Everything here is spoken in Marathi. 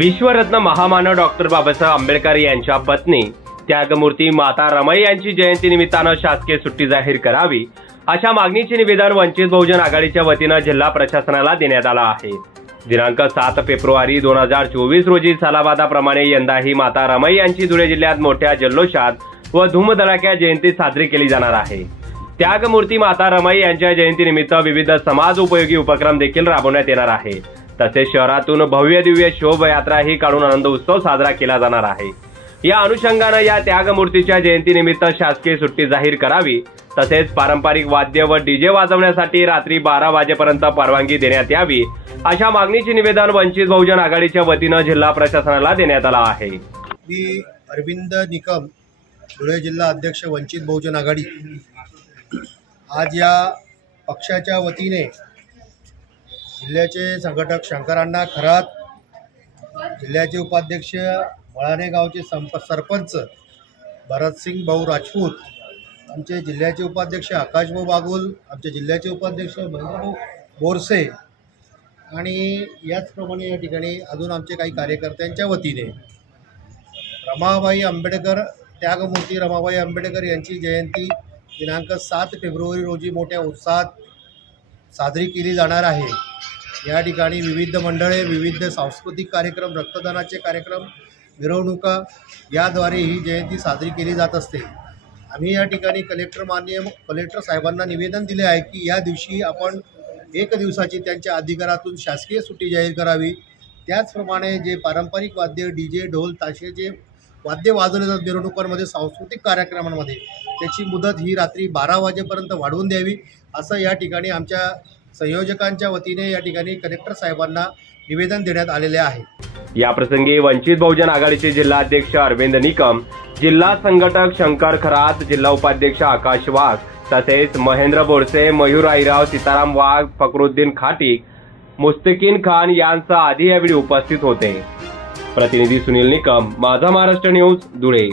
विश्वरत्न महामानव डॉक्टर बाबासाहेब आंबेडकर यांच्या पत्नी त्यागमूर्ती माता रमाई यांची जयंती निमित्तानं शासकीय सुट्टी जाहीर करावी अशा मागणीचे निवेदन वंचित बहुजन आघाडीच्या वतीनं जिल्हा प्रशासनाला देण्यात आलं आहे. दिनांक सात फेब्रुवारी दोन हजार चोवीस रोजी सालाबादाप्रमाणे यंदाही माता रमाई यांची धुळे जिल्ह्यात मोठ्या जल्लोषात व धूमधडाक्या जयंती साजरी केली जाणार आहे. त्यागमूर्ती माता रमाई यांच्या जयंतीनिमित्त विविध समाज उपयोगी उपक्रम देखील राबवण्यात येणार आहे. तसेच शहरातून भव्य दिव्य शोभायात्राही काढून आनंद उत्सव साजरा केला जाणार आहे. या अनुषंगानं या त्यागमूर्तीच्या जयंतीनिमित्त शासकीय सुट्टी जाहीर करावी. तसेच पारंपरिक वाद्य व डीजे वाजवण्यासाठी रात्री बारा वाजेपर्यंत परवानगी देण्यात यावी. अशा मागणीचे निवेदन वंचित बहुजन आघाडीच्या वतीनं जिल्हा प्रशासनाला देण्यात आला आहे. मी अरविंद निकम धुळे जिल्हा अध्यक्ष वंचित बहुजन आघाडी. आज या पक्षाच्या वतीने जिल्ह्याचे संघटक शंकरांना खरात जिल्ह्याचे उपाध्यक्ष वळाणे गावचे संप सरपंच भरतसिंग भाऊ राजपूत आमचे जिल्ह्याचे उपाध्यक्ष आकाशभाऊ बागुल आमचे जिल्ह्याचे उपाध्यक्ष महेंद्रभाऊ बोरसे आणि याचप्रमाणे या ठिकाणी अजून आमचे काही कार्यकर्त्यांच्या वतीने रमाबाई आंबेडकर त्यागमूर्ती रमाबाई आंबेडकर यांची जयंती दिनांक सात फेब्रुवारी रोजी मोठ्या उत्साहात साजरी केली जाणार आहे. या ठिकाणी विविध मंडळे विविध सांस्कृतिक कार्यक्रम रक्तदानाचे कार्यक्रम मिरवणुका याद्वारे ही जयंती साजरी केली जात असते. आम्ही या ठिकाणी कलेक्टर मान्य कलेक्टर साहेबांना निवेदन दिले आहे की या दिवशी आपण एक दिवसाची त्यांच्या अधिकारातून शासकीय सुट्टी जाहीर करावी. त्याचप्रमाणे जे पारंपरिक वाद्य डी जे ढोल ताशे जे वाद्य वाजवले जातात मिरवणुकांमध्ये सांस्कृतिक कार्यक्रमांमध्ये त्याची मुदत ही रात्री बारा वाजेपर्यंत वाढवून द्यावी असं या ठिकाणी आमच्या संयोजकांच्या वतीने या ठिकाणी कलेक्टर साहेबांना निवेदन देण्यात आलेले आहे. या प्रसंगी वंचित बहुजन आघाडीचे जिल्हाध्यक्ष अरविंद निकम जिल्हा संघटक शंकर खरात जिल्हा उपाध्यक्ष आकाश वाघ तसेच महेंद्र बोरसे मयूर आईराव सीताराम वाघ फकरुद्दीन खाटीक मुस्तकीन खान यांचा आधी यावेळी उपस्थित होते. प्रतिनिधी सुनील निकम माझा महाराष्ट्र न्यूज धुळे.